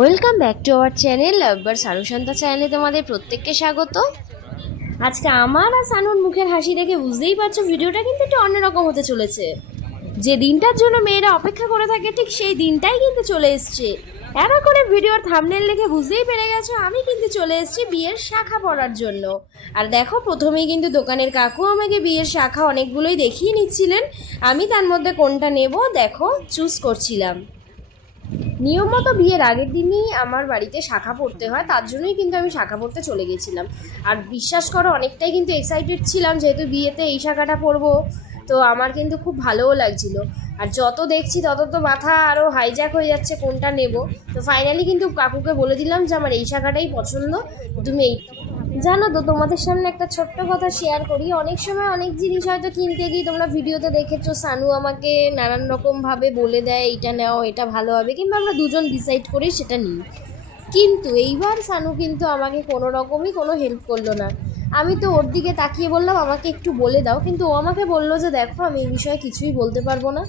Welcome back to our channel লাভবার সানুশান্তা চ্যানেলে তোমাদের প্রত্যেককে স্বাগত। আজকে আমার আর সানুর মুখের হাসি দেখে বুঝতেই পারছো ভিডিওটা কিন্তু একটু অন্যরকম হতে চলেছে। যে দিনটার জন্য মেয়েরা অপেক্ষা করে থাকে ঠিক সেই দিনটাই কিন্তু চলে এসছে। এরা করে ভিডিওর থাম্বনেল দেখে বুঝতেই পেরে গেছো আমি কিন্তু চলে এসেছি বিয়ের শাখা পরার জন্য। আর দেখো প্রথমেই কিন্তু দোকানের কাকু আমাকে বিয়ের শাখা অনেকগুলোই দেখিয়ে নিচ্ছিলেন। আমি তার মধ্যে কোনটা নেব দেখো চুজ করছিলাম। নিয়ম মতো বিয়ের আগের দিনই আমার বাড়িতে শাখা পড়তে হয়, তার জন্যই কিন্তু আমি শাখা পড়তে চলে গেছিলাম। আর বিশ্বাস করো অনেকটাই কিন্তু এক্সাইটেড ছিলাম, যেহেতু বিয়েতে এই শাখাটা পরবো। তো আমার কিন্তু খুব ভালোও লাগছিল। আর যত দেখছি তত তো মাথা আরও হাইজ্যাক হয়ে যাচ্ছে কোনটা নেব। তো ফাইনালি কিন্তু কাকুকে বলে দিলাম যে আমার এই শাখাটাই পছন্দ, তুমি এই। জানো তো তোমাদের সামনে একটা ছোট্ট কথা শেয়ার করি। অনেক সময় অনেক জিনিস হয়তো কিনতে গিয়ে তোমরা ভিডিওতে দেখেছো সানু আমাকে নানান রকমভাবে বলে দেয় এটা নাও এটা ভালো হবে, কিংবা আমরা দুজন ডিসাইড করি সেটা নিই। কিন্তু এইবার সানু কিন্তু আমাকে কোনো রকমই কোনো হেল্প করলো না। আমি তো ওর দিকে তাকিয়ে বললাম আমাকে একটু বলে দাও, কিন্তু ও আমাকে বললো যে দেখো আমি এই বিষয়ে কিছুই বলতে পারবো না।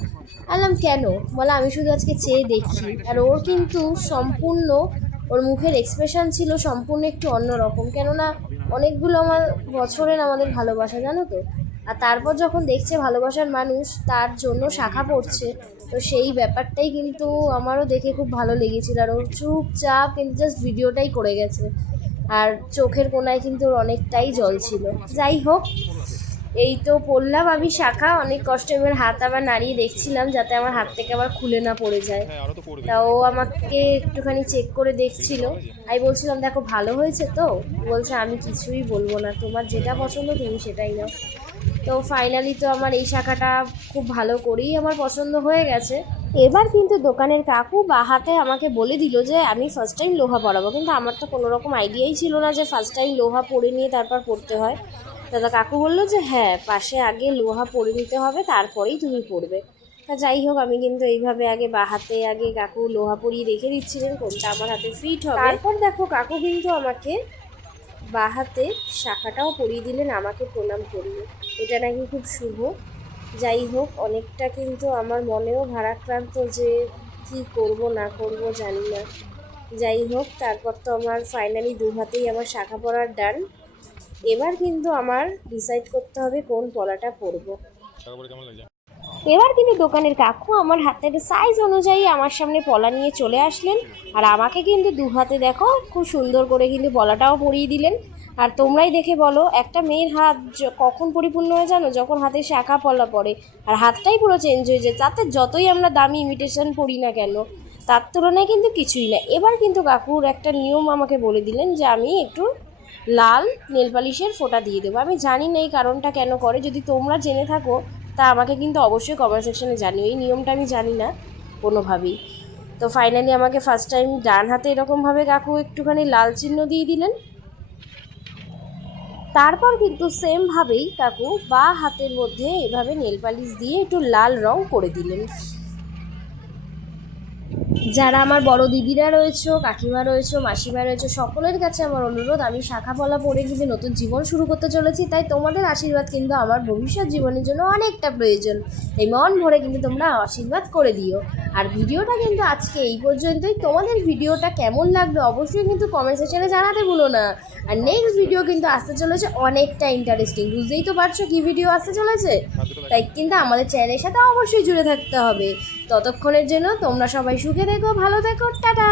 বললাম কেন? বলে আমি শুধু আজকে চেয়ে দেখি। আর ওর কিন্তু সম্পূর্ণ ওর মুখের এক্সপ্রেশন ছিল সম্পূর্ণ একটু অন্যরকম, কেননা অনেকগুলো বছরের আমাদের ভালোবাসা জানো তো। আর তারপর যখন দেখছে ভালোবাসার মানুষ তার জন্য শাখা পড়ছে, তো সেই ব্যাপারটাই কিন্তু আমারও দেখে খুব ভালো লেগেছিল। আর ও চুপচাপ কিন্তু জাস্ট ভিডিওটাই করে গেছে। আর চোখের কোণায় কিন্তু ওর অনেকটাই জল ছিল। যাই হোক, এই তো পড়লাম আমি শাখা, অনেক কষ্ট। এবার হাত আবার নাড়িয়ে দেখছিলাম যাতে আমার হাত থেকে আবার খুলে না পড়ে যায়। তা ও আমাকে একটুখানি চেক করে দেখছিল। আমি বলছিলাম দেখো ভালো হয়েছে তো? বলছে আমি কিছুই বলবো না, তোমার যেটা পছন্দ তুমি সেটাই নাও। তো ফাইনালি তো আমার এই শাখাটা খুব ভালো করেই আমার পছন্দ হয়ে গেছে। এবার কিন্তু দোকানের কাকু বা হাতে আমাকে বলে দিল যে আমি ফার্স্ট টাইম লোহা পরাবো, কিন্তু আমার তো কোনো রকম আইডিয়াই ছিল না যে ফার্স্ট টাইম লোহা পরে নিয়ে তারপর পড়তে হয়। দাদা কাকু বললো যে হ্যাঁ পাশে আগে লোহা পরে নিতে হবে তারপরেই তুমি পড়বে। তা যাই হোক, আমি কিন্তু এইভাবে আগে বা হাতে আগে কাকু লোহা পরিয়ে রেখে দিচ্ছিলেন কোনটা আমার হাতে ফিট হবে। তারপর দেখো কাকু কিন্তু আমাকে বা হাতে শাখাটাও পরিয়ে দিলেন আমাকে প্রণাম করিয়ে। এটা নাকি খুব শুভ। যাই হোক, অনেকটা কিন্তু আমার মনেও ভারাক্রান্ত যে কি করব না করব জানি না। যাই হোক, তারপর তো আমার ফাইনালি দু হাতেই আমার শাখা পরার ডান। এবার কিন্তু আমার ডিসাইড করতে হবে কোন পলাটা পরবো। এবার কিন্তু দোকানের কাকু আমার হাতের সাইজ অনুযায়ী আমার সামনে পলা নিয়ে চলে আসলেন। আর আমাকে কিন্তু দু হাতে দেখো খুব সুন্দর করে কিন্তু পলাটাও পরিয়ে দিলেন। আর তোমরাই দেখে বলো একটা মেয়ের হাত কখন পরিপূর্ণ হয়ে জানো? যখন হাতে শাখা পলা পড়ে আর হাতটাই পুরো চেঞ্জ হয়ে যায়। তাতে যতই আমরা দামি ইমিটেশন পরি না কেন তার তুলনায় কিন্তু কিছুই না। এবার কিন্তু কাকুর একটা নিয়ম আমাকে বলে দিলেন যে আমি একটু লাল নেল পালিশের ফোঁটা দিয়ে দেবো। আমি জানি না এই কারণটা কেন করে, যদি তোমরা জেনে থাকো তা আমাকে কিন্তু অবশ্যই কমেন্ট সেকশনে জানিও। এই নিয়মটা আমি জানি না কোনোভাবেই। তো ফাইনালি আমাকে ফার্স্ট টাইম ডান হাতে এরকমভাবে কাকু একটুখানি লাল চিহ্ন দিয়ে দিলেন। তারপর কিন্তু সেমভাবেই কাকু বা হাতের মধ্যে এভাবে নেল পালিশ দিয়ে একটু লাল রং করে দিলেন। যারা আমার বড় দিদিরা রয়েছে, কাকিমা রয়েছে, মাসিমা রয়েছে, সকলের কাছে আমার অনুরোধ, আমি শাখা পলা পরে কিন্তু নতুন জীবন শুরু করতে চলেছি। তাই তোমাদের আশীর্বাদ কিন্তু আমার ভবিষ্যৎ জীবনের জন্য অনেকটা প্রয়োজন। এই মন ভরে কিন্তু তোমরা আশীর্বাদ করে দিও। আর ভিডিওটা কিন্তু আজকে এই পর্যন্তই। তোমাদের ভিডিওটা কেমন লাগবে অবশ্যই কিন্তু কমেন্ট সেকশনে জানাতে ভুলো না। আর নেক্সট ভিডিও কিন্তু আসতে চলেছে অনেকটা ইন্টারেস্টিং, বুঝতেই তো পারছো কী ভিডিও আসতে চলেছে। তাই কিন্তু আমাদের চ্যানেলের সাথে অবশ্যই জুড়ে থাকতে হবে। ততক্ষণের জন্য তোমরা সবাই সুখে থেকো, ভালো থেকো, টাটা।